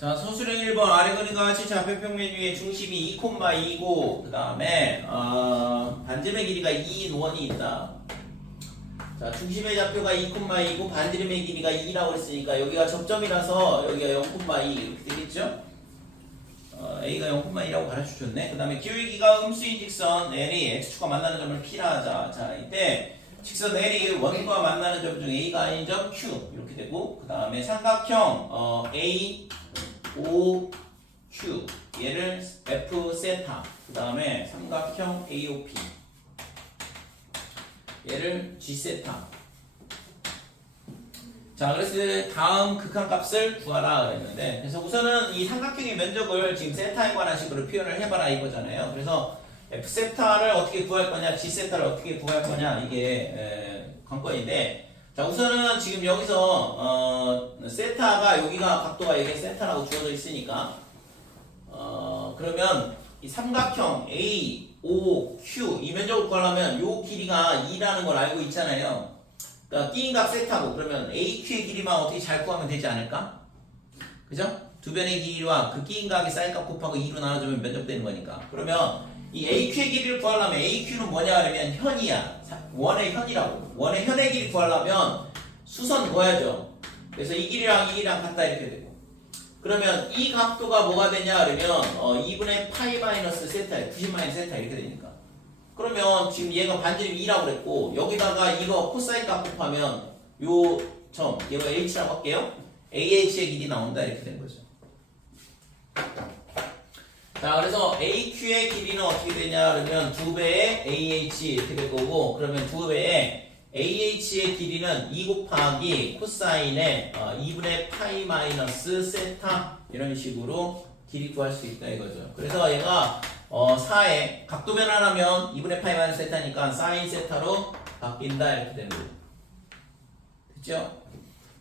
자, 서술형 1번 아래 그림과 같이 좌표평면 위에 중심이 2,2고 그 다음에 반지름의 길이가 2인 원이 있다. 자, 중심의 좌표가 2,2고 반지름의 길이가 2라고 했으니까 여기가 접점이라서 여기가 0,2 이렇게 되겠죠? A가 0,2라고 가르쳐줬네. 그 다음에 기울기가 음수인 직선 L이 X축과 만나는 점을 P라 하자. 자, 이때 직선 L이 원과 만나는 점 중 A가 아닌 점 Q 이렇게 되고 그 다음에 삼각형 A, O, Q 얘를 F 세타 그 다음에 삼각형 AOP 얘를 G 세타. 자, 그래서 다음 극한값을 구하라 그랬는데 그래서 우선은 이 삼각형의 면적을 지금 세타에 관한 식으로 표현을 해봐라 이거잖아요. 그래서 F 세타를 어떻게 구할 거냐, G 세타를 어떻게 구할 거냐 이게 관건인데 자, 우선은 지금 여기서 세타가 여기가 각도가 이게 세타라고 주어져 있으니까 그러면 이 삼각형 A, O, Q 이 면적을 구하려면 요 길이가 2라는 걸 알고 있잖아요. 그러니까 끼인각 세타고 그러면 AQ의 길이만 어떻게 잘 구하면 되지 않을까? 그죠? 두 변의 길이와 그 끼인각의 사인값 곱하고 2로 나눠주면 면적되는 거니까. 그러면 이 AQ의 길이를 구하려면 AQ는 뭐냐 그러면 현이야. 원의 현이라고. 원의 현의 길이 구하려면 수선 그어야죠. 그래서 이 길이랑 이 길이랑 같다 이렇게 되고. 그러면 이 각도가 뭐가 되냐 그러면 2분의 파이 마이너스 세타, 90 마이너스 세타 이렇게 되니까. 그러면 지금 얘가 반지름 2라고 그랬고 여기다가 이거 코사인 값 곱하면 요 점 얘가 h라고 할게요. AH의 길이 나온다 이렇게 된 거죠. 자, 그래서 AQ의 길이는 어떻게 되냐 그러면 2배의 AH 이렇게 될 거고 그러면 2배의 AH의 길이는 2 곱하기 코사인의 2분의 파이 마이너스 세타 이런 식으로 길이 구할 수 있다 이거죠. 그래서 얘가 4에 각도 변환하면 2분의 파이 마이너스 세타니까 사인 세타로 바뀐다 이렇게 되는 거예요. 됐죠?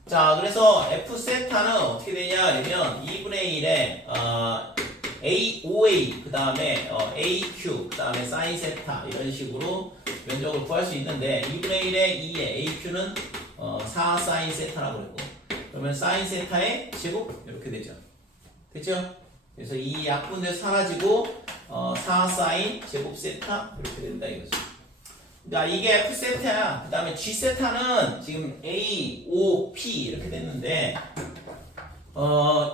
자, 그래서 F 세타는 어떻게 되냐 그러면 2분의 1에 A, OA, 그 다음에 AQ, 그 다음에 사인 세타 이런 식으로 면적을 구할 수 있는데 2분의 1에 2에 AQ는 4 사인 세타라고 그랬고 그러면 사인 세타의 제곱 이렇게 되죠. 됐죠? 그래서 이 약분돼서 사라지고 4 사인 제곱 세타 이렇게 된다 이거죠. 그러니까 이게 F 세타야. 그 다음에 G 세타는 지금 A, O, P 이렇게 됐는데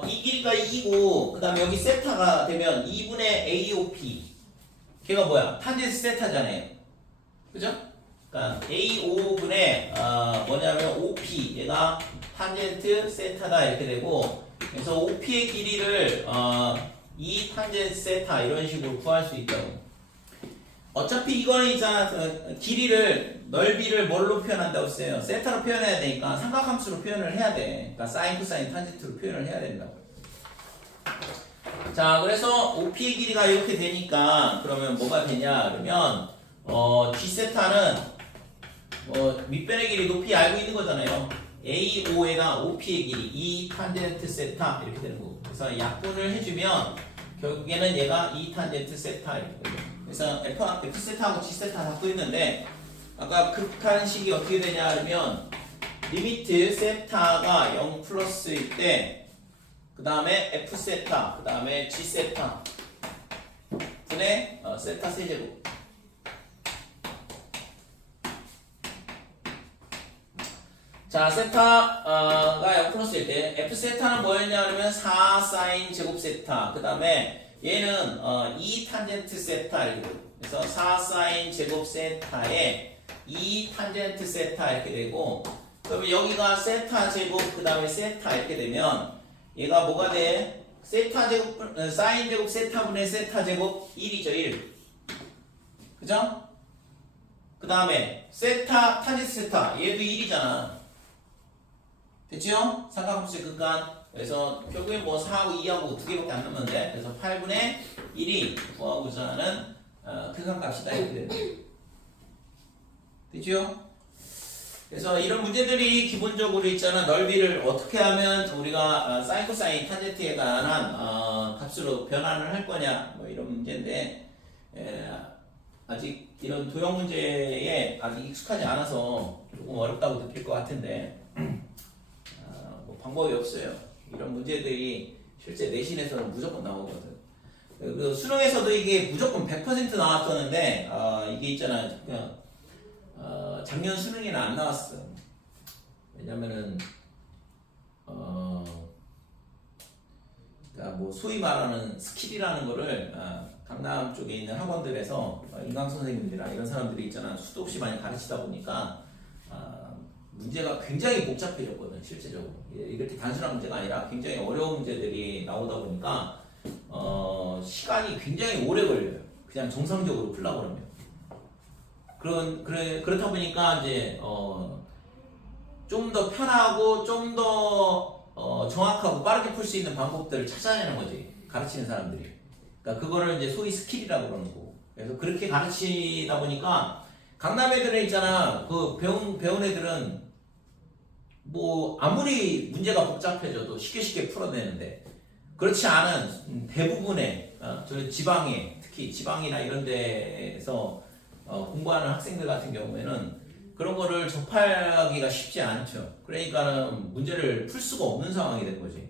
이 길이가 2고 그 다음에 여기 세타가 되면 2분의 AOP 걔가 뭐야? 탄젠트 세타잖아요. 그죠? 그러니까 A5분의 뭐냐면 OP 얘가 탄젠트 세타다 이렇게 되고 그래서 OP의 길이를 2 탄젠트 세타 이런 식으로 구할 수 있다고. 어차피 이거는 있잖아 길이를 넓이를 뭘로 표현한다고 했어요? 세타로 표현해야 되니까 삼각함수로 표현을 해야 돼. 그러니까 사인, 코사인, 탄젠트로 표현을 해야 된다고. 자, 그래서 OP의 길이가 이렇게 되니까 그러면 뭐가 되냐 그러면 G 세타는 밑변의 길이 높이 알고 있는 거잖아요. AO에다 OP의 길이 2 탄젠트 세타 이렇게 되는 거고. 그래서 약분을 해주면 결국에는 얘가 2 탄젠트 세타 이렇게 되고. 그래서 F 세타하고 G 세타 갖고 있는데 아까 극한식이 어떻게 되냐 하면 리미트 세타가 0 플러스일 때 그 다음에 F 세타 그 다음에 G 세타 분의 세타 세제곱. 자, 세타가 0 플러스일 때 F 세타는 뭐였냐 그러면 4 사인 제곱 세타 그 다음에 얘는 2 탄젠트 세타 이렇게 되고 그래서 4 사인 제곱 세타에 2 탄젠트 세타 이렇게 되고 그러면 여기가 세타 제곱 그 다음에 세타 이렇게 되면 얘가 뭐가 돼? 세타 제곱 사인 제곱 세타분의 세타 제곱 1이죠 1. 그죠? 그 다음에 세타 탄젠트 세타 얘도 1이잖아. 됐죠? 삼각함수의 극한. 그래서 결국엔 뭐 4하고 2하고 두 개밖에 안 남는데 그래서 8분의 1이 구하고자 하는 극한값이다 이렇게 되는 거예요. 됐죠? 그래서 이런 문제들이 기본적으로 있잖아. 넓이를 어떻게 하면 우리가 사인, 코사인, 탄젠트에 관한 값으로 변환을 할 거냐 뭐 이런 문제인데 아직 이런 도형 문제에 아직 익숙하지 않아서 조금 어렵다고 느낄 것 같은데 뭐 방법이 없어요. 이런 문제들이 실제 내신에서는 무조건 나오거든. 그 수능에서도 이게 무조건 100% 나왔었는데 이게 있잖아. 그냥 작년 수능에는 안 나왔어. 왜냐면은 그러니까 뭐 소위 말하는 스킬이라는 거를 강남 쪽에 있는 학원들에서 인강 선생님들이나 이런 사람들이 있잖아. 수도 없이 많이 가르치다 보니까 문제가 굉장히 복잡해졌거든. 실제적으로 이렇게 단순한 문제가 아니라 굉장히 어려운 문제들이 나오다 보니까 시간이 굉장히 오래 걸려요. 그냥 정상적으로 풀려고 그러면 그렇다 보니까 이제 좀 더 편하고 좀 더 정확하고 빠르게 풀 수 있는 방법들을 찾아내는 거지. 가르치는 사람들이. 그러니까 그거를 이제 소위 스킬이라고 그러는 거고. 그래서 그렇게 가르치다 보니까 강남 애들은 있잖아. 그 배운 애들은 뭐 아무리 문제가 복잡해져도 쉽게 풀어내는데 그렇지 않은 대부분의 저 지방에 특히 지방이나 이런 데에서 공부하는 학생들 같은 경우에는 그런 거를 접하기가 쉽지 않죠. 그러니까는 문제를 풀 수가 없는 상황이 된 거지.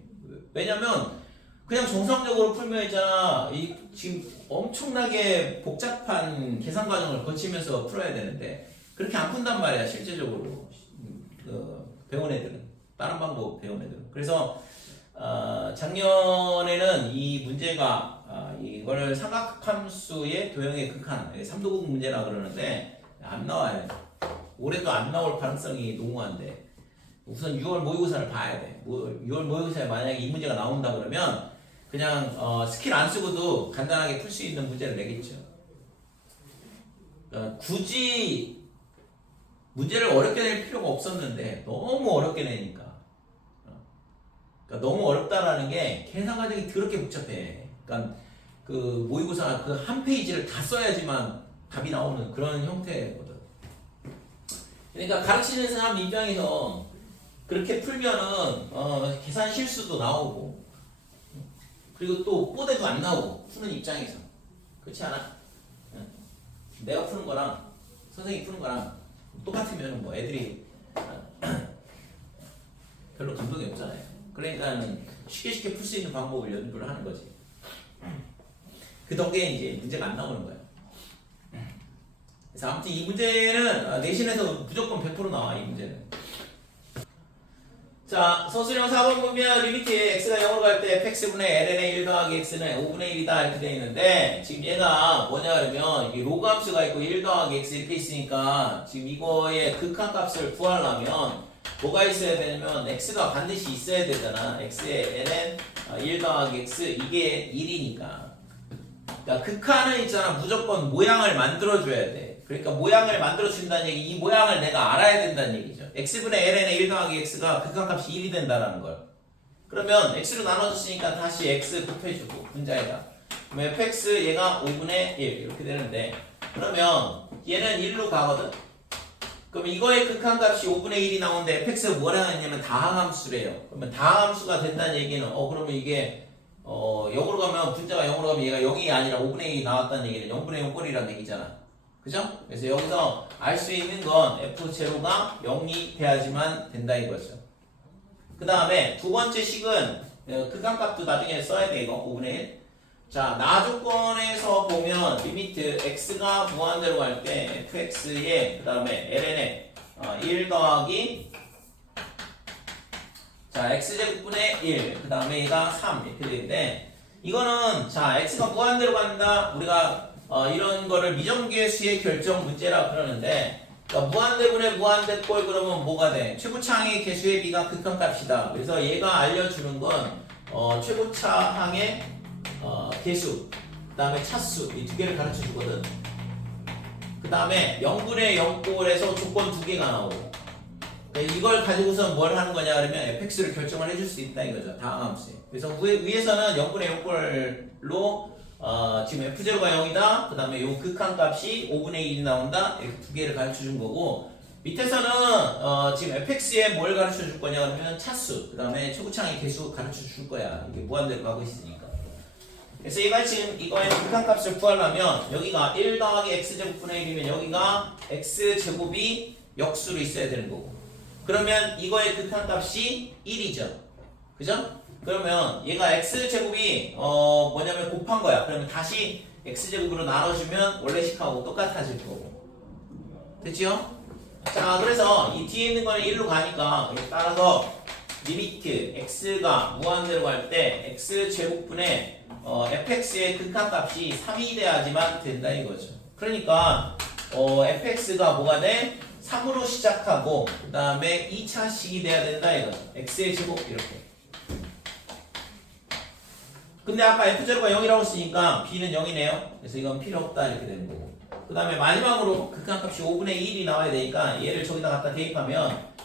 왜냐면 그냥 정상적으로 풀면 있잖아. 지금 엄청나게 복잡한 계산 과정을 거치면서 풀어야 되는데 그렇게 안 푼단 말이야. 실제적으로 배운 애들은 다른 방법 배운 애들은. 그래서 작년에는 이 문제가 이걸 삼각함수의 도형의 극한 3도국 문제라 그러는데 안 나와요. 올해도 안 나올 가능성이 농후한데 우선 6월 모의고사를 봐야 돼. 6월 모의고사에 만약에 이 문제가 나온다 그러면 그냥 스킬 안 쓰고도 간단하게 풀 수 있는 문제를 내겠죠. 굳이 문제를 어렵게 낼 필요가 없었는데 너무 어렵게 내니까. 그러니까 너무 어렵다라는 게 계산 과정이 더럽게 복잡해. 그러니까 그 모의고사 그 한 페이지를 다 써야지만 답이 나오는 그런 형태거든. 그러니까 가르치는 사람 입장에서 그렇게 풀면은 계산 실수도 나오고 그리고 또 뽀대도 안 나오고 푸는 입장에서 그렇지 않아? 내가 푸는 거랑 선생님이 푸는 거랑 똑같으면 뭐 애들이 별로 감동이 없잖아요. 그러니까는 쉽게 풀 수 있는 방법을 연구를 하는 거지. 그 덕에 이제 문제가 안 나오는 거예요. 그래서 아무튼 이 문제는 내신에서 무조건 100% 나와. 이 문제는. 자, 서술형 4번 보면 리미트에 x가 0으로 갈 때 fx분의 ln의 1 더하기 x는 5분의 1이다 이렇게 되어 있는데 지금 얘가 뭐냐 그러면 이게 로그 함수가 있고 1 더하기 x 이렇게 있으니까 지금 이거의 극한값을 구하려면 뭐가 있어야 되냐면 x가 반드시 있어야 되잖아. x의 ln 1 더하기 x 이게 1이니까. 그러니까 극한은 있잖아. 무조건 모양을 만들어줘야 돼. 그러니까 모양을 만들어준다는 얘기, 이 모양을 내가 알아야 된다는 얘기죠. x분의 ln의 1 더하기 x가 극한값이 1이 된다는 걸. 그러면 x로 나눠줬으니까 다시 x 곱해주고 분자에다. 그러면 fx 얘가 5분의 1 이렇게 되는데 그러면 얘는 1로 가거든. 그럼 이거의 극한값이 5분의 1이 나오는데 fx가 뭐라 하냐면 다항함수래요. 그러면 다항함수가 된다는 얘기는 그러면 이게 0으로 가면 분자가 0으로 가면 얘가 0이 아니라 5분의 1이 나왔다는 얘기는 0분의 0 꼴이라는 얘기잖아. 그죠? 그래서 여기서 알 수 있는 건 f0가 0이 돼야지만 된다 이거죠. 그 다음에 두 번째 식은 극한값도 나중에 써야 돼 이거 5분의 1. 자, 나 조건에서 보면 리미트 x가 무한대로 갈 때 fx에 그 다음에 ln에 1 더하기 자 x제곱분의 1 그 다음에 얘가 3 이렇게 되는데 이거는 자 x가 무한대로 간다 우리가 이런 거를 미정계수의 결정 문제라 그러는데 그러니까 무한대분의 무한대꼴 그러면 뭐가 돼? 최고차항의 개수의 비가 극한값이다. 그래서 얘가 알려주는 건 최고차항의 개수 그 다음에 차수 이 두 개를 가르쳐 주거든. 그 다음에 0분의 0꼴에서 조건 두 개가 나오고 이걸 가지고서 뭘 하는 거냐 그러면 fx를 결정을 해줄 수 있다 이거죠. 다항함수에. 그래서 위에서는 0분의 0꼴로 지금 f0가 0이다. 그 다음에 요 극한값이 5분의 1이 나온다. 이렇게 두 개를 가르쳐 준 거고 밑에서는 지금 fx에 뭘 가르쳐 줄 거냐 그러면 차수 그 다음에 최고차항의 개수 가르쳐 줄 거야. 이게 무한대로 가고 있으니까. 그래서 얘가 지금 이거의 극한값을 구하려면 여기가 1 더하기 x제곱분의 1이면 여기가 x제곱이 역수로 있어야 되는 거고 그러면 이거의 극한값이 1이죠. 그죠? 그러면 얘가 x제곱이 뭐냐면 곱한 거야. 그러면 다시 x제곱으로 나눠주면 원래 식하고 똑같아질 거고. 됐지요? 자, 그래서 이 뒤에 있는 거는 1로 가니까 따라서 리미트 x가 무한대로 갈 때 x제곱분의 fx의 극한값이 3이 돼야지만 된다 이거죠. 그러니까 fx가 뭐가 돼? 3으로 시작하고 그 다음에 2차식이 돼야 된다 이거죠. x의 제곱 이렇게. 근데 아까 f0가 0이라고 했으니까 b는 0이네요. 그래서 이건 필요 없다 이렇게 되는 거고. 그 다음에 마지막으로 극한값이 5분의 1이 나와야 되니까 얘를 저기다 갖다 대입하면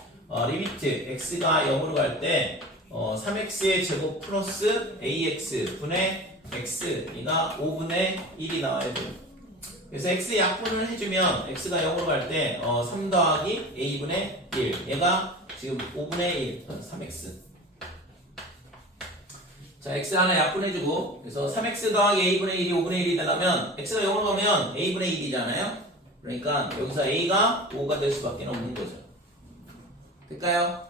리미트 x가 0으로 갈 때 3x의 제곱 플러스 ax 분의 x가 5분의 1이 나와야 돼요. 그래서 x 약분을 해주면 x가 0으로 갈 때 3 더하기 a분의 1 얘가 지금 5분의 1 3x. 자, x 하나 약분해주고, 그래서 3x 더하기 a분의 1이 5분의 1이 되려면, x가 0으로 가면 a분의 1이잖아요? 그러니까 여기서 a가 5가 될 수밖에 없는 거죠. 될까요?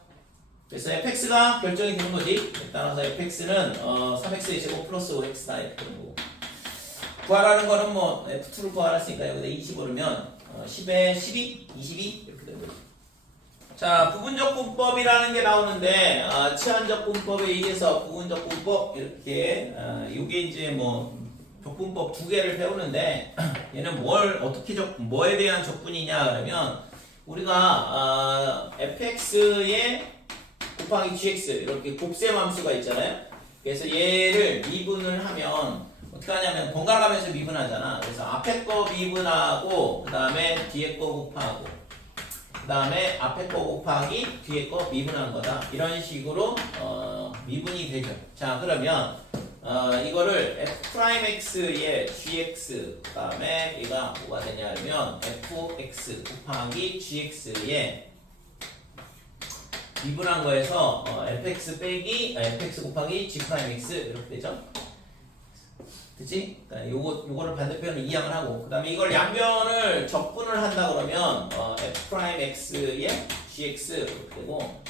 그래서 fx가 결정이 되는 거지. 따라서 fx는 3x의 제곱 플러스 5x다 이렇게 되는 거고. 구하라는 거는 뭐 f2를 구하랬으니까 여기다 20 오르면 10에 12, 22 이렇게 되는 거죠. 자, 부분적분법이라는 게 나오는데 치환적분법에 의해서 부분적분법 이렇게 이게 이제 뭐 적분법 두 개를 배우는데 얘는 뭐에 대한 적분이냐 그러면 우리가 fx에 곱하기 gx 이렇게 곱셈 함수가 있잖아요. 그래서 얘를 미분을 하면 어떻게 하냐면 번갈아 가면서 미분하잖아. 그래서 앞에 거 미분하고 그 다음에 뒤에 거 곱하고 그 다음에 앞에 거 곱하기 뒤에 거 미분한 거다. 이런 식으로 미분이 되죠. 자, 그러면 이거를 f'x의 gx 그 다음에 얘가 뭐가 되냐 하면 fx 곱하기 gx의 미분한 거에서 fx 곱하기 g'x 이렇게 되죠. 그치? 그러니까 요거를 반대편으로 이항을 하고 그 다음에 이걸 양변을 적분을 한다 그러면 f'x의 gx 이렇게 되고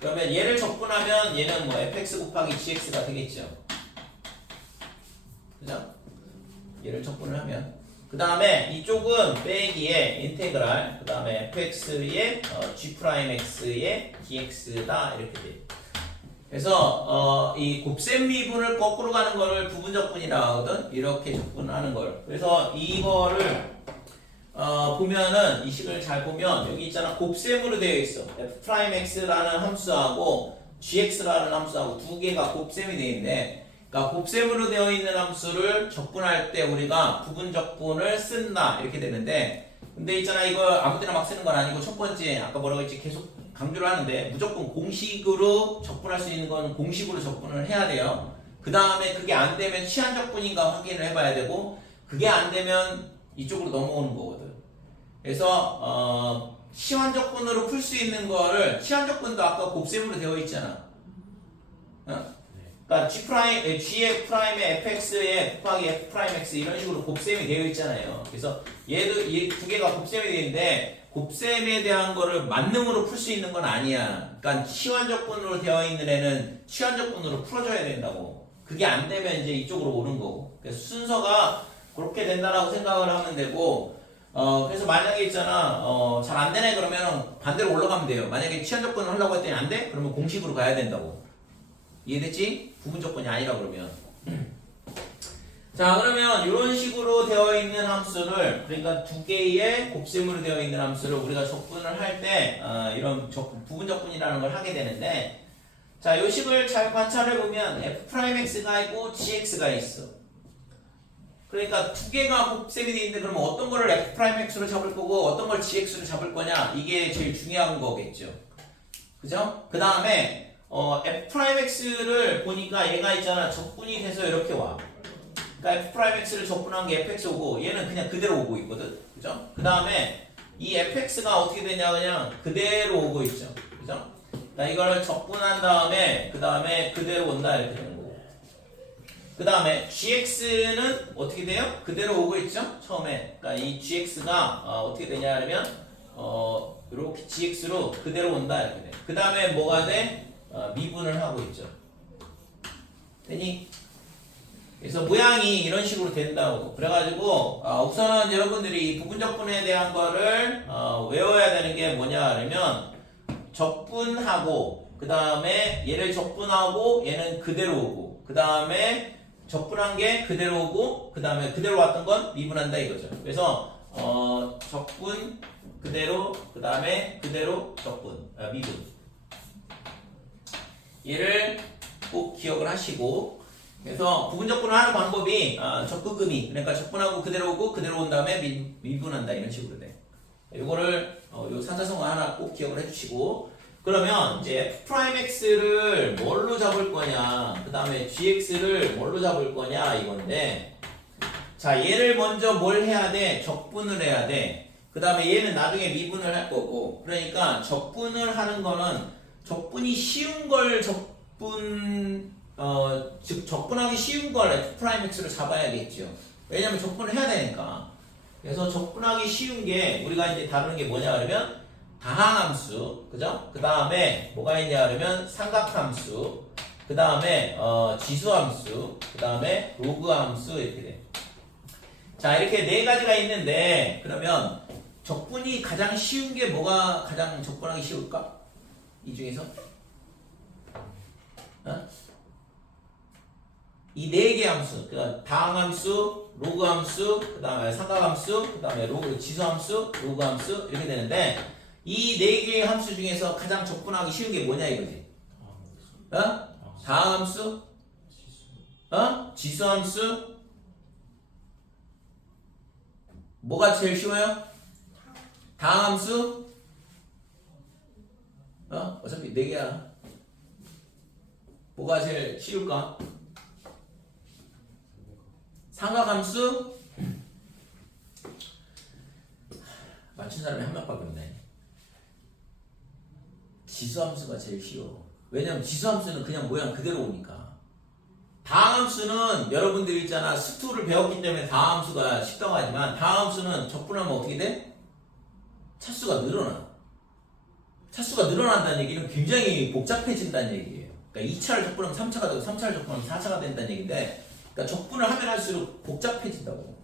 그러면 얘를 적분하면 얘는 뭐 fx 곱하기 gx가 되겠죠. 그죠? 얘를 적분을 하면 그 다음에 이쪽은 빼기에 인테그랄 그 다음에 fx의 g'x의 dx다 이렇게 돼요. 그래서 이 곱셈 미분을 거꾸로 가는 거를 부분적분이라고 하거든. 이렇게 적분하는 걸. 그래서 이거를 보면은 이 식을 잘 보면 여기 있잖아. 곱셈으로 되어 있어. f'x라는 함수하고 gx라는 함수하고 두 개가 곱셈이 되어 있는데 그러니까 곱셈으로 되어 있는 함수를 적분할 때 우리가 부분적분을 쓴다 이렇게 되는데 근데 있잖아 이거 아무 데나 막 쓰는 건 아니고 첫 번째 아까 뭐라고 했지 계속 강조를 하는데 무조건 공식으로 적분할 수 있는 건 공식으로 적분을 해야 돼요. 그 다음에 그게 안 되면 치환적분인가 확인을 해봐야 되고 그게 안 되면 이쪽으로 넘어오는 거거든. 그래서 치환적분으로 풀 수 있는 거를 치환적분도 아까 곱셈으로 되어 있잖아. 그러니까 G'의 fx에 곱하기 f'x 이런 식으로 곱셈이 되어 있잖아요. 그래서 얘 두 개가 곱셈이 되어 있는데 곱셈에 대한 거를 만능으로 풀 수 있는 건 아니야. 그러니까 치환적분으로 되어 있는 애는 치환적분으로 풀어줘야 된다고. 그게 안 되면 이제 이쪽으로 오는 거고. 그래서 순서가 그렇게 된다라고 생각을 하면 되고 그래서 만약에 있잖아 잘 안 되네 그러면 반대로 올라가면 돼요. 만약에 치환적분을 하려고 했더니 안 돼? 그러면 공식으로 가야 된다고. 이해됐지? 부분적분이 아니라 그러면 자 그러면 이런 식으로 되어 있는 함수를 그러니까 두 개의 곱셈으로 되어 있는 함수를 우리가 적분을 할 때 이런 부분적분이라는 걸 하게 되는데 자 이 식을 잘 관찰해 보면 f'x가 있고 gx가 있어. 그러니까 두 개가 곱셈이 되어 있는데 그러면 어떤 거를 f'x로 잡을 거고 어떤 걸 gx로 잡을 거냐 이게 제일 중요한 거겠죠. 그죠? 그 다음에 f'x를 보니까 얘가 있잖아 적분이 돼서 이렇게 와. 그러니까 f'x를 적분한 게 fx 오고 얘는 그냥 그대로 오고 있거든. 그죠? 그 다음에 이 fx가 어떻게 되냐 그냥 그대로 오고 있죠. 그죠? 그러니까 이거를 적분한 다음에 그 다음에 그대로 온다 이렇게 되는 거고. 그 다음에 gx는 어떻게 돼요? 그대로 오고 있죠? 처음에. 그러니까 이 gx가 어떻게 되냐 하면 이렇게 gx로 그대로 온다 이렇게 돼. 그 다음에 뭐가 돼? 미분을 하고 있죠. 되니? 그래서 모양이 이런 식으로 된다고. 그래가지고 우선은 여러분들이 부분적분에 대한 거를 외워야 되는 게 뭐냐 그러면 적분하고 그 다음에 얘를 적분하고 얘는 그대로 오고 그 다음에 적분한 게 그대로 오고 그 다음에 그대로 왔던 건 미분한다 이거죠. 그래서 적분 그대로 그 다음에 그대로 적분 미분 얘를 꼭 기억을 하시고 그래서 부분적분을 하는 방법이 적분금이 그러니까 적분하고 그대로 오고 그대로 온 다음에 미분한다 이런 식으로 돼. 요거를 요 사자성어 하나 꼭 기억을 해주시고 그러면 이제 f'x를 뭘로 잡을 거냐 그 다음에 gx를 뭘로 잡을 거냐 이건데 자 얘를 먼저 뭘 해야 돼? 적분을 해야 돼. 그 다음에 얘는 나중에 미분을 할 거고 그러니까 적분을 하는 거는 적분이 쉬운 걸 즉 적분하기 쉬운 걸 f'x를 잡아야겠죠. 왜냐면 적분을 해야 되니까. 그래서 적분하기 쉬운 게 우리가 이제 다루는 게 뭐냐 그러면 다항함수, 그죠? 그 다음에 뭐가 있냐 그러면 삼각함수, 그 다음에 지수함수, 그 다음에 로그함수 이렇게 돼. 자 이렇게 네 가지가 있는데 그러면 적분이 가장 쉬운 게 뭐가 가장 적분하기 쉬울까? 이 중에서? 이 네 개 함수, 그러니까 다항함수, 로그함수, 그 다음에 삼각함수, 그 다음에 지수함수, 로그함수 이렇게 되는데 이 네 개의 함수 중에서 가장 적분하기 쉬운 게 뭐냐 이거지? 다항함수? 지수함수? 뭐가 제일 쉬워요? 다항함수? 어차피 네 개야. 뭐가 제일 쉬울까? 삼각함수? 맞춘 사람이 한 명밖에 없네. 지수함수가 제일 쉬워. 왜냐면 지수함수는 그냥 모양 그대로 오니까. 다항함수는 여러분들 있잖아 수투를 배웠기 때문에 다항함수가 쉽다고 하지만 다항함수는 적분하면 어떻게 돼? 차수가 늘어나. 차수가 늘어난다는 얘기는 굉장히 복잡해진다는 얘기예요. 그러니까 2차를 적분하면 3차가 되고 3차를 적분하면 4차가 된다는 얘기인데 그러니까 적분을 하면 할수록 복잡해진다고.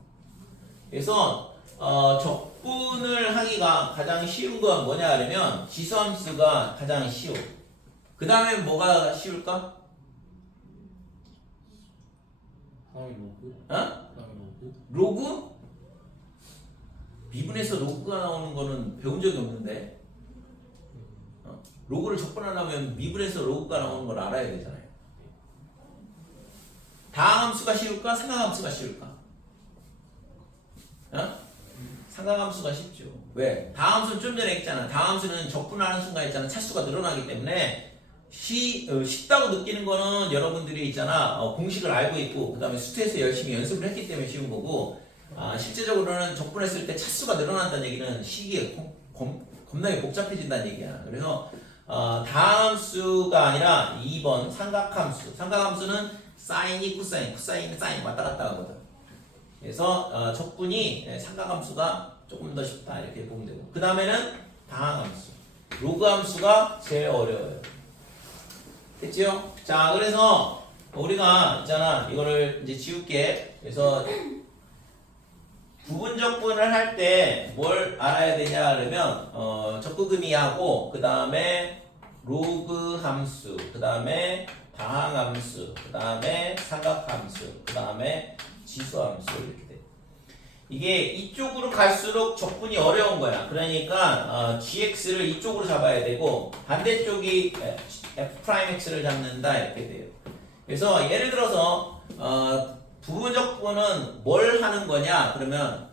그래서 적분을 하기가 가장 쉬운 건 뭐냐 하면 지수함수가 가장 쉬워. 그 다음에 뭐가 쉬울까? 로그? 미분에서 로그가 나오는 거는 배운 적이 없는데 로그를 적분하려면 미분에서 로그가 나오는 걸 알아야 되잖아요. 다항함수가 쉬울까? 삼각함수가 쉬울까? 삼각함수가 쉽죠. 왜? 다항함수는 좀 전에 했잖아. 다항함수는 적분하는 순간 있잖아. 차수가 늘어나기 때문에 쉽다고 느끼는 거는 여러분들이 있잖아. 공식을 알고 있고 그 다음에 수트에서 열심히 연습을 했기 때문에 쉬운 거고 실제적으로는 적분했을 때 차수가 늘어난다는 얘기는 시기에 겁나게 복잡해진다는 얘기야. 그래서 다항함수가 아니라 2번 삼각함수. 삼각함수는 사인이 코사인, 코사인이 사인 왔다 갔다 하거든. 그래서 적분이 삼각함수가 조금 더 쉽다 이렇게 보면 되고 그 다음에는 다항함수. 로그함수가 제일 어려워요. 됐지요? 자 그래서 우리가 있잖아 이거를 이제 지울게. 그래서 부분적분을 할 때 뭘 알아야 되냐 그러면 적분금이하고 그 다음에 로그 함수, 그 다음에 다항함수, 그 다음에 삼각함수, 그 다음에 지수함수 이렇게 돼. 이게 이쪽으로 갈수록 적분이 어려운 거야. 그러니까 gx를 이쪽으로 잡아야 되고 반대쪽이 f'x를 잡는다 이렇게 돼요. 그래서 예를 들어서 부분적분은 뭘 하는 거냐 그러면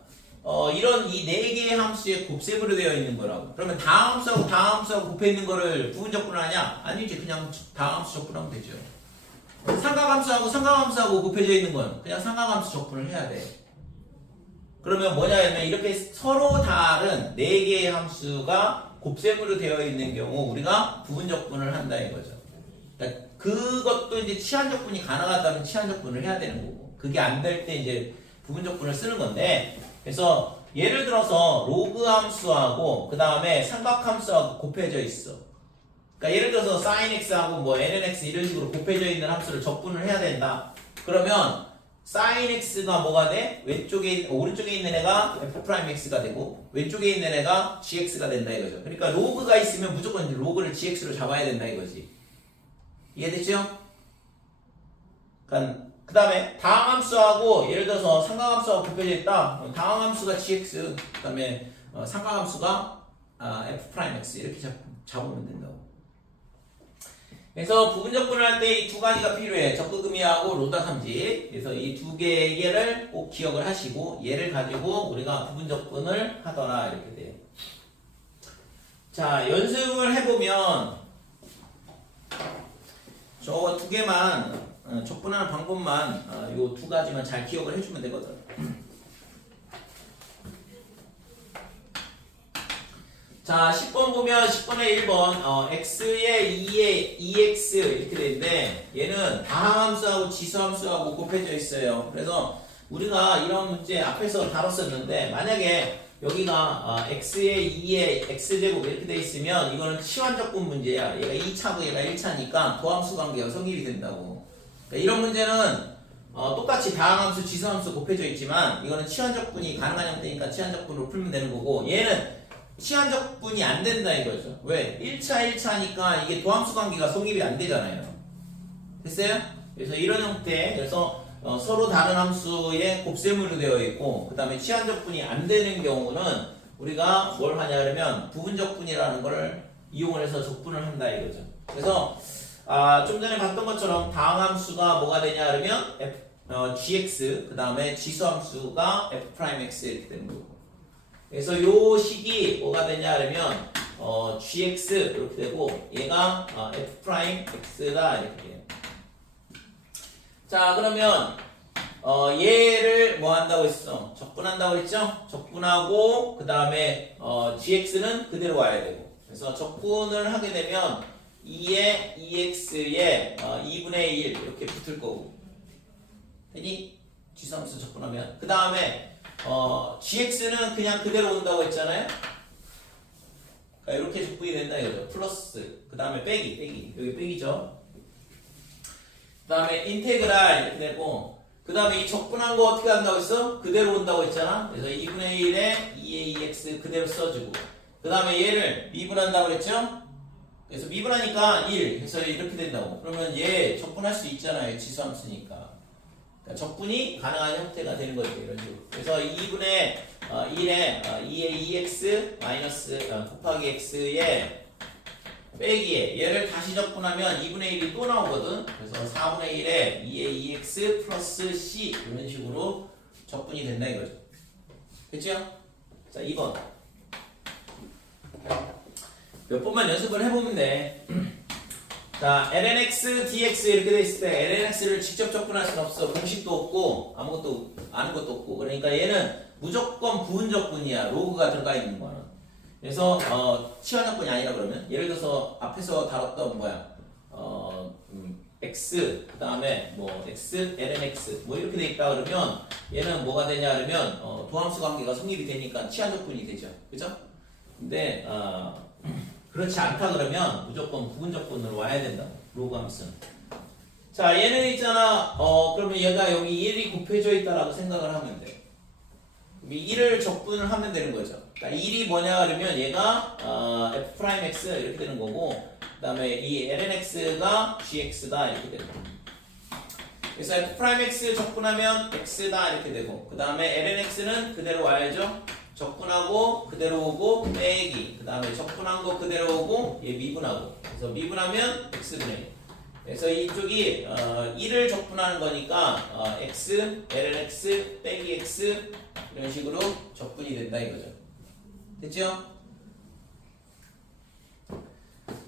이런 이 네 개의 함수에 곱셈으로 되어 있는 거라고. 그러면 다항함수하고 곱해 있는 거를 부분적분을 하냐? 아니지. 그냥 다항함수 적분하면 되죠. 삼각함수하고 곱해져 있는 건 그냥 삼각함수 적분을 해야 돼. 그러면 뭐냐면 이렇게 서로 다른 네 개의 함수가 곱셈으로 되어 있는 경우 우리가 부분적분을 한다 이거죠. 그러니까 그것도 이제 치환적분이 가능하다면 치환적분을 해야 되는 거고 그게 안 될 때 이제 부분적분을 쓰는 건데 그래서 예를 들어서 로그 함수하고 그 다음에 삼각함수하고 곱해져 있어. 그러니까 예를 들어서 sin x하고 뭐 ln x 이런 식으로 곱해져 있는 함수를 적분을 해야 된다. 그러면 sin x가 뭐가 돼? 오른쪽에 있는 애가 f'x가 되고 왼쪽에 있는 애가 gx가 된다 이거죠. 그러니까 로그가 있으면 무조건 로그를 gx로 잡아야 된다 이거지. 이해됐죠? 그러니까 그 다음에 다항함수하고 예를 들어서 상각함수하고 곱해져 있다. 다항함수가 gx, 그 다음에 상각함수가 f'x 이렇게 잡으면 된다고. 그래서 부분적분을 할 때 이 두 가지가 필요해. 적극음이하고 로다 삼지. 그래서 이 두 개를 꼭 기억을 하시고 얘를 가지고 우리가 부분적분을 하더라 이렇게 돼요. 자, 연습을 해보면 저거 두 개만 적분하는 방법만 요 두 가지만 잘 기억을 해주면 되거든. 자, 10번 보면 10번에 1번 x에 2에 2x 이렇게 되는데 얘는 다항함수하고 지수함수하고 곱해져 있어요. 그래서 우리가 이런 문제 앞에서 다뤘었는데 만약에 여기가 x에 2에 x제곱 이렇게 돼 있으면 이거는 치환적분 문제야. 얘가 2차고 얘가 1차니까 도함수 관계가 성립이 된다고. 그러니까 이런 문제는 똑같이 다항함수, 지수함수 곱해져 있지만 이거는 치환적분이 가능한 형태니까 치환적분으로 풀면 되는 거고 얘는 치환적분이 안 된다 이거죠. 왜? 1차니까 이게 도함수 관계가 성립이 안 되잖아요. 됐어요? 그래서 이런 형태, 그래서 서로 다른 함수의 곱셈으로 되어 있고 그 다음에 치환적분이 안 되는 경우는 우리가 뭘 하냐 그러면 부분적분이라는 거를 이용을 해서 적분을 한다 이거죠. 그래서 좀 전에 봤던 것처럼 다항함수가 뭐가 되냐 그러면 gx, 그 다음에 지수함수가 f'x 이렇게 되는 거고. 그래서 요 식이 뭐가 되냐 그러면 gx 이렇게 되고 얘가 f'x다 이렇게 돼요. 자, 그러면 얘를 뭐 한다고 했어? 적분한다고 했죠? 적분하고 그 다음에 gx는 그대로 와야 되고. 그래서 적분을 하게 되면 2에 2x에 2분의 1 이렇게 붙을 거고. 되니? 지수함수 적분하면 그 다음에 gx는 그냥 그대로 온다고 했잖아요. 그러니까 이렇게 적분이 된다 이거죠. 플러스 그 다음에 빼기 여기 빼기죠. 그 다음에 인테그랄 이렇게 되고 그 다음에 이 적분한 거 어떻게 한다고 했어? 그대로 온다고 했잖아. 그래서 2분의 1에 2에 2x 그대로 써주고 그 다음에 얘를 미분한다고 그랬죠. 그래서 미분하니까 1 그래서 이렇게 된다고. 그러면 얘 적분할 수 있잖아요. 지수함수니까. 적분이 가능한 형태가 되는 거죠. 이런 식으로. 그래서 2분의 1에 2의 2x 마이너스 곱하기 x에 빼기에 얘를 다시 적분하면 2분의 1이 또 나오거든. 그래서 4분의 1에 2의 2x 플러스 c 이런 식으로 적분이 된다 이거죠. 됐죠? 자, 2번 몇 번만 연습을 해보면 돼. 자, lnx dx 이렇게 돼 있을 때 lnx를 직접 적분할 수는 없어. 공식도 없고 아무것도 아는 것도 없고. 그러니까 얘는 무조건 부분적분이야. 로그가 들어가 있는 거는. 그래서 치환적분이 아니라 그러면 예를 들어서 앞에서 다뤘던 뭐야 x 그 다음에 뭐 x lnx 뭐 이렇게 돼 있다 그러면 얘는 뭐가 되냐 그러면 도함수 관계가 성립이 되니까 치환적분이 되죠. 그죠? 근데 그렇지 않다 그러면 무조건 부분적분으로 와야 된다. 로그 함수는. 자, 얘는 있잖아. 그러면 얘가 여기 1이 곱해져 있다라고 생각을 하면 돼. 그럼 1을 적분을 하면 되는 거죠. 그러니까 1이 뭐냐 그러면 얘가 f'x 이렇게 되는 거고 그 다음에 이 lnx가 gx다 이렇게 되는 거고. 그래서 f'x 적분하면 x다 이렇게 되고 그 다음에 lnx는 그대로 와야죠. 적분하고 그대로 오고 빼기 그 다음에 적분한 거 그대로 오고 얘 미분하고 그래서 미분하면 x분의 1 그래서 이쪽이 1을 적분하는 거니까 x, lnx 빼기 x 이런 식으로 적분이 된다 이거죠. 됐죠?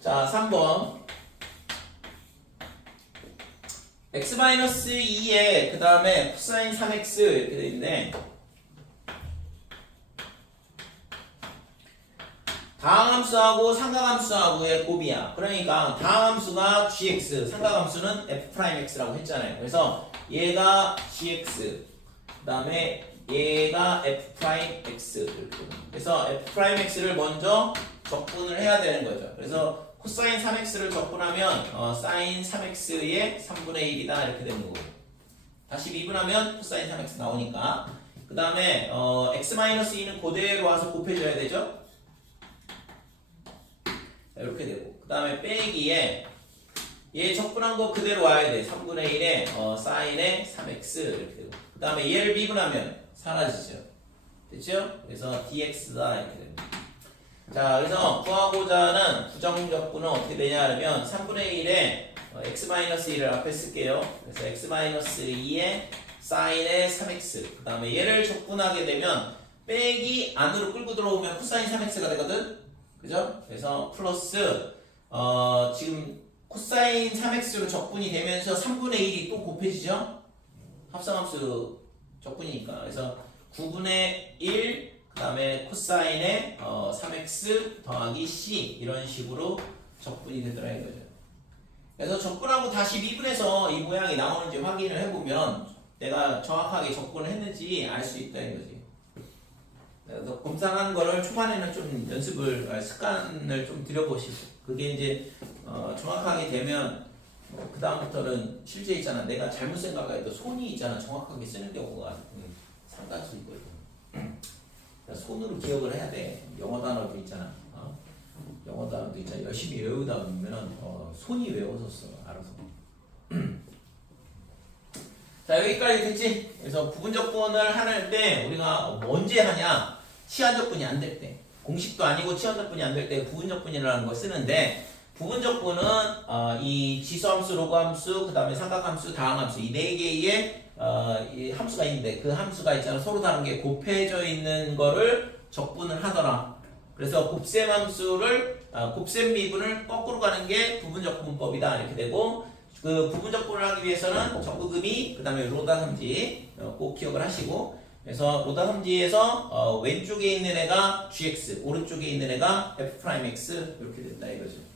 자, 3번 x-2에 그 다음에 코사인 3x 이렇게 돼 있네. 다항함수하고 상각함수하고의 곱이야. 그러니까 다항함수가 gx, 상각함수는 f'x라고 했잖아요. 그래서 얘가 gx, 그 다음에 얘가 f'x. 그래서 f'x를 먼저 적분을 해야 되는 거죠. 그래서 코사인 3x를 적분하면 사인 3x의 3분의 1이다 이렇게 되는 거고 다시 미분하면 코사인 3x 나오니까 그 다음에 x-2는 그대로 와서 곱해줘야 되죠. 이렇게 되고 그 다음에 빼기에 얘 적분한 거 그대로 와야 돼. 3분의 1에 사인의 3x 이렇게 되고 그 다음에 얘를 미분하면 사라지죠. 됐죠? 그래서 dx다 이렇게 됩니다. 자, 그래서 구하고자 하는 부정적분은 어떻게 되냐 하면 3분의 1에 x-1을 앞에 쓸게요. 그래서 x-2에 사인의 3x 그 다음에 얘를 적분하게 되면 빼기 안으로 끌고 들어오면 코사인 3x가 되거든. 그죠? 그래서 플러스 지금 코사인 3x로 적분이 되면서 3분의 1이 또 곱해지죠? 합성함수 적분이니까. 그래서 9분의 1 그 다음에 코사인의 3x 더하기 c 이런 식으로 적분이 되더라 이거죠. 그래서 적분하고 다시 미분해서 이 모양이 나오는지 확인을 해보면 내가 정확하게 적분을 했는지 알 수 있다 이거지. 그래서 검사하는 거를 초반에는 좀 연습을 습관을 좀 들여보시고 그게 이제 정확하게 되면 그 다음부터는 실제 있잖아 내가 잘못 생각해도 손이 있잖아 정확하게 쓰는 경우가 상당수 있거든. 손으로 기억을 해야 돼. 영어 단어도 있잖아. 영어 단어도 있잖아. 열심히 외우다 보면은 손이 외워졌어 알아서. 자 여기까지 됐지? 그래서 부분적분을 하는 때 우리가 언제 하냐? 치환적분이 안 될 때. 공식도 아니고 치환적분이 안 될 때 부분적분이라는 걸 쓰는데 부분적분은 이 지수함수, 로그함수, 그 다음에 삼각함수, 다항함수 이 네 개의 이 함수가 있는데 그 함수가 있잖아 서로 다른 게 곱해져 있는 거를 적분을 하더라. 그래서 곱셈함수를 곱셈 미분을 거꾸로 가는 게 부분적분법이다 이렇게 되고 그 부분적분을 하기 위해서는 적그음이 그 다음에 로다삼지 꼭 기억을 하시고 그래서 로다삼지에서 왼쪽에 있는 애가 gx 오른쪽에 있는 애가 f'x 이렇게 된다 이거죠.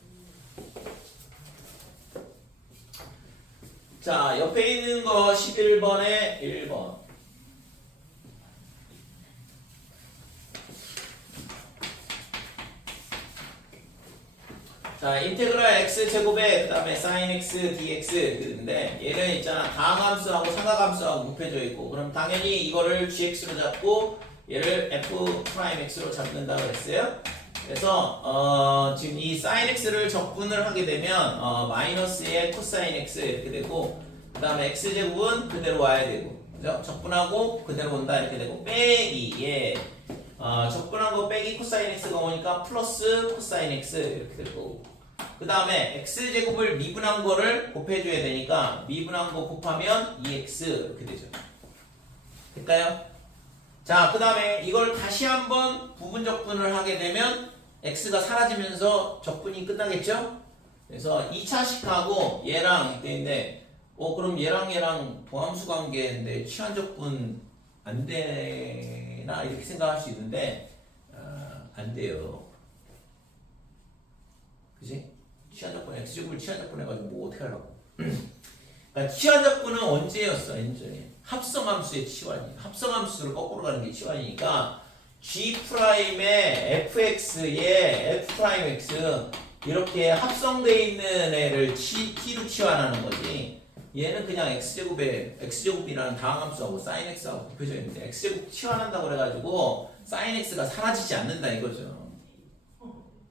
자, 옆에 있는 거 11번에 1번. 자, 인테그랄 x제곱에 그 다음에 sin x dx 그런데 얘는 있잖아 다항함수하고 삼각함수하고 곱해져 있고 그럼 당연히 이거를 gx로 잡고 얘를 f'x로 잡는다고 했어요. 그래서 지금 이 sin x를 적분을 하게 되면 마이너스의 코사인 x 이렇게 되고 그 다음에 x제곱은 그대로 와야 되고 그죠? 적분하고 그대로 온다 이렇게 되고 빼기 적분한 거 빼기 코사인 x가 오니까 플러스 코사인 x 이렇게 될 거고 그 다음에 x제곱을 미분한 거를 곱해줘야 되니까 미분한 거 곱하면 2x 이렇게 되죠. 될까요? 자, 그 다음에 이걸 다시 한번 부분적분을 하게 되면 x가 사라지면서 적분이 끝나겠죠? 그래서 2차식하고 얘랑 있는데 그럼 얘랑 보함수 관계인데 치환적분 안 되나 이렇게 생각할 수 있는데 안 돼요. 그지? 치환적분 x제곱을 치환적분 해가지고 뭐 어떻게 하려고? 그러니까 치환적분은 언제였어? 엔전에 합성함수의 치환이 합성함수를 거꾸로 가는 게 치환이니까 G'의 fx에 f'x 이렇게 합성되어 있는 애를 t로 치환하는 거지 얘는 그냥 x제곱이라는 다항함수하고 sin x하고 곱해져 있는데 x제곱 치환한다고 그래가지고 sin x가 사라지지 않는다 이거죠.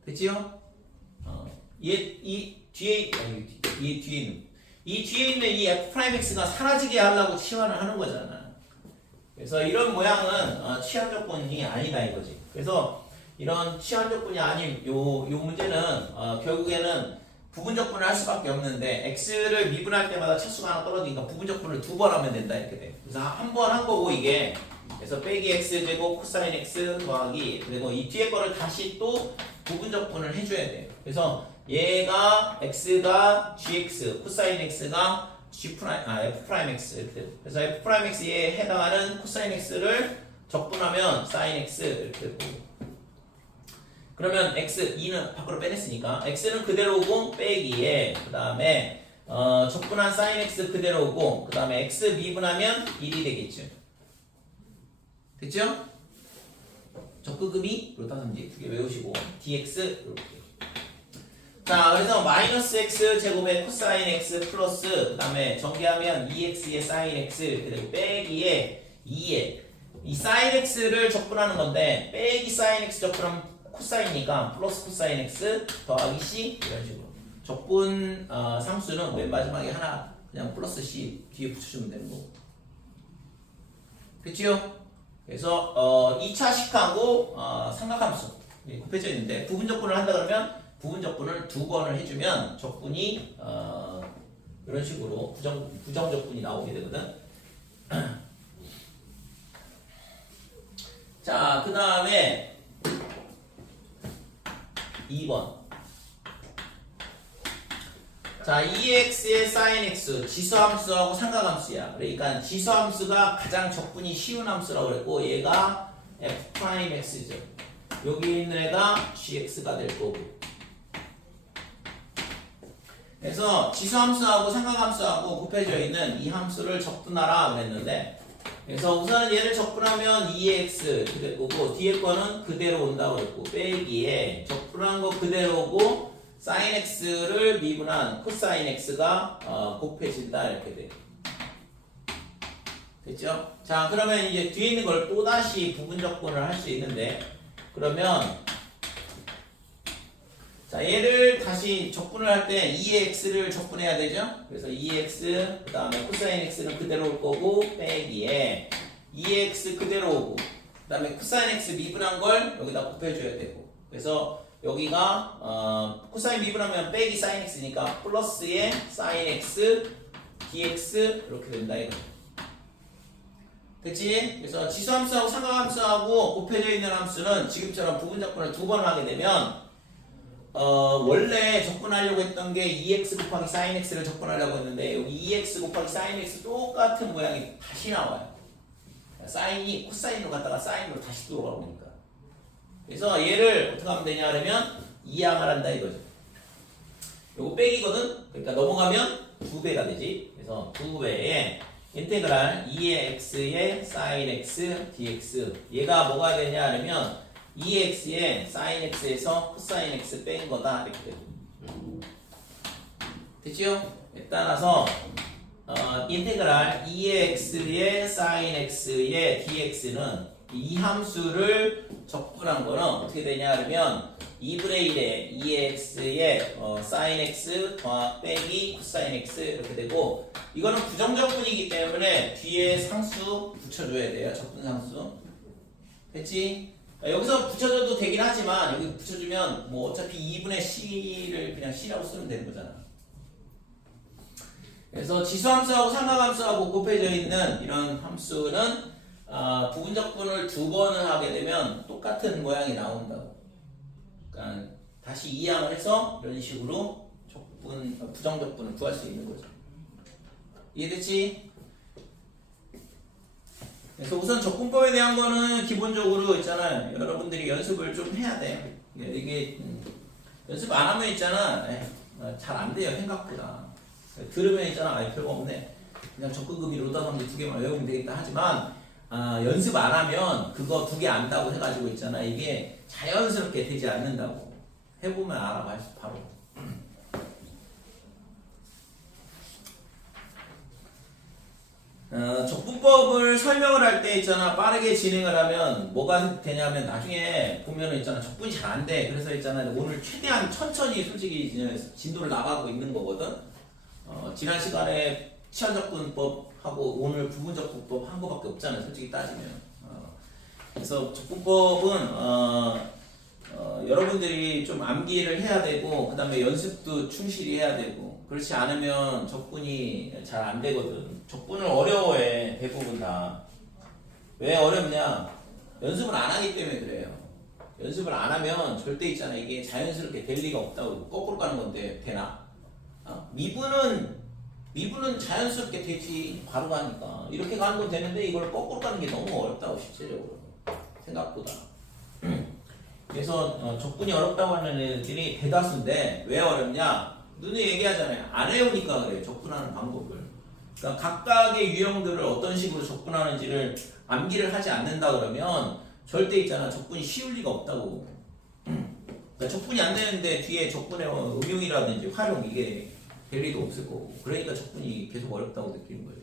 됐지요? 이 뒤에 있는 이 f'x가 사라지게 하려고 치환을 하는 거잖아. 그래서 이런 모양은 치환적분이 아니다 이거지. 그래서 이런 치환적분이 아닌 요 문제는 결국에는 부분적분을 할 수밖에 없는데 x를 미분할 때마다 차수가 하나 떨어지니까 부분적분을 2번 하면 된다 이렇게 돼. 그래서 한 번 한 거고 이게 그래서 빼기 x제곱 코사인 x 더하기 그리고 이 뒤에 거를 다시 또 부분적분을 해줘야 돼요. 그래서 얘가 x가 gx 코사인 x가 f'x 이렇게 되고 그래서 f'x에 해당하는 코사인 x를 적분하면 sin x 이렇게 되고 그러면 x 2는 밖으로 빼냈으니까 x는 그대로 오고 빼기에 그 다음에 적분한 sin x 그대로 오고 그 다음에 x 미분하면 1이 되겠죠. 됐죠? 적그음이 로타삼지 두 개 외우시고 dx 이렇게 자, 그래서 마이너스 x 제곱의 코사인 x 플러스 그 다음에 전개하면 2x의 사인 x 그리고 빼기에 2에 이 사인 x를 적분하는 건데 빼기 사인 x 적분하면 코사인이니까 플러스 코사인 x 더하기 c 이런 식으로 적분 상수는 맨 마지막에 하나 그냥 플러스 c 뒤에 붙여주면 되는 거고 그치요? 그래서 2차 식하고 삼각함수 곱해져 있는데 부분 적분을 한다 그러면 부분 적분을 2번을 해주면 적분이 이런 식으로 부정 적분이 나오게 되거든. 자, 그 다음에 2번. 자, 2x의 sin x 지수함수하고 삼각함수야. 그러니까 지수함수가 가장 적분이 쉬운 함수라고 그랬고 얘가 f'x죠. 여기 있는 애가 gx가 될 거고. 그래서 지수함수하고 삼각함수하고 곱해져 있는 이 함수를 적분하라 그랬는데 그래서 우선은 얘를 적분하면 2x 이렇게 될 거고 뒤에 거는 그대로 온다고 그랬고 빼기에 적분한 거 그대로 오고 sin x를 미분한 코사인 x가 곱해진다 이렇게 돼. 됐죠? 자, 그러면 이제 뒤에 있는 걸 또다시 부분 적분을 할 수 있는데 그러면 자, 얘를 다시 적분을 할 때 2x를 적분해야 되죠? 그래서 2x 그 다음에 코사인 x는 그대로 올 거고 빼기에 2x 그대로 오고 그 다음에 코사인 x 미분한 걸 여기다 곱해줘야 되고 그래서 여기가 코사인 미분하면 빼기 사인 x니까 플러스에 사인 x dx 이렇게 된다 이거. 됐지? 그래서 지수함수하고 삼각함수하고 곱해져 있는 함수는 지금처럼 부분 적분을 2번 하게 되면 원래 적분하려고 했던 게 2x 곱하기 sin x를 적분하려고 했는데 여기 2x 곱하기 sin x 똑같은 모양이 다시 나와요. 사인이 코사인으로 갔다가 사인으로 다시 돌아가고 있으니까. 그래서 얘를 어떻게 하면 되냐 하면 이항을 한다 이거죠. 요거 빼기거든. 그러니까 넘어가면 2배가 되지. 그래서 2배에 인테그랄 2의 x의 sin x dx 얘가 뭐가 되냐 하면 2x의 sin x에서 코사인 x 뺀 거다 이렇게 되고 됐지요? 따라서 인테그랄 2의 x의 sin x의 dx는 이 함수를 적분한 거는 어떻게 되냐 하면 2분의 1의 2의 x의 sin x 더하기 빼기 코사인 x 이렇게 되고 이거는 부정적분이기 때문에 뒤에 상수 붙여줘야 돼요. 적분 상수 됐지? 여기서 붙여줘도 되긴 하지만 여기 붙여주면 뭐 어차피 2분의 c를 그냥 c라고 쓰면 되는 거잖아. 그래서 지수함수하고 삼각함수하고 곱해져 있는 이런 함수는 부분적분을 2번을 하게 되면 똑같은 모양이 나온다고. 그러니까 다시 이항을 해서 이런 식으로 부정적분을 구할 수 있는 거죠. 이해됐지? 그래서 우선 적분법에 대한 거는 기본적으로 있잖아요. 여러분들이 연습을 좀 해야 돼. 이게 연습 안 하면 있잖아. 잘 안 돼요 생각보다. 들으면 있잖아. 별거 없네. 그냥 적근급이 로다삼지 2개만 외우면 되겠다 하지만 연습 안 하면 그거 2개 안다고 해가지고 있잖아. 이게 자연스럽게 되지 않는다고. 해보면 알아봐 바로. 적분법을 설명을 할 때 있잖아 빠르게 진행을 하면 뭐가 되냐면 나중에 보면은 있잖아 적분이 잘 안 돼. 그래서 있잖아 오늘 최대한 천천히 솔직히 진도를 나가고 있는 거거든. 지난 시간에 치환적분법하고 오늘 부분적분법 한 거밖에 없잖아 솔직히 따지면. 그래서 적분법은 여러분들이 좀 암기를 해야 되고 그 다음에 연습도 충실히 해야 되고 그렇지 않으면 적분이 잘 안 되거든. 적분을 어려워해 대부분 다. 왜 어렵냐? 연습을 안 하기 때문에 그래요. 연습을 안 하면 절대 있잖아 이게 자연스럽게 될 리가 없다고. 거꾸로 가는 건데 되나? 미분은 자연스럽게 되지 바로 가니까. 이렇게 가는 건 되는데 이걸 거꾸로 가는 게 너무 어렵다고 실제적으로 생각보다. 그래서 적분이 어렵다고 하는 애들이 대다수인데 왜 어렵냐? 눈에 얘기하잖아요. 안 해오니까 그래요. 적분하는 방법을. 그러니까 각각의 유형들을 어떤 식으로 적분하는지를 암기를 하지 않는다 그러면 절대 있잖아 적분이 쉬울 리가 없다고. 그러니까 적분이 안 되는데 뒤에 적분의 음용이라든지 활용 이게 될 리도 없을 거고. 그러니까 적분이 계속 어렵다고 느끼는 거예요.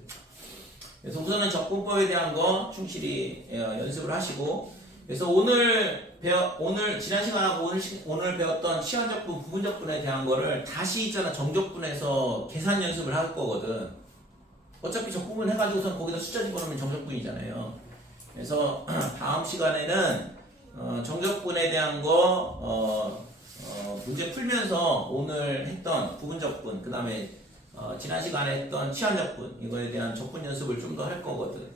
그래서 우선은 적분법에 대한 거 충실히 연습을 하시고, 그래서 오늘 지난 시간하고 오늘 배웠던 시한적분, 부분적분에 대한 거를 다시 있잖아 정적분에서 계산 연습을 할 거거든. 어차피 적분을 해가지고선 거기다 숫자 집어넣으면 정적분이잖아요. 그래서 다음 시간에는 정적분에 대한 거 문제 풀면서 오늘 했던 부분적분, 그 다음에 지난 시간에 했던 치환적분 이거에 대한 적분 연습을 좀 더 할 거거든.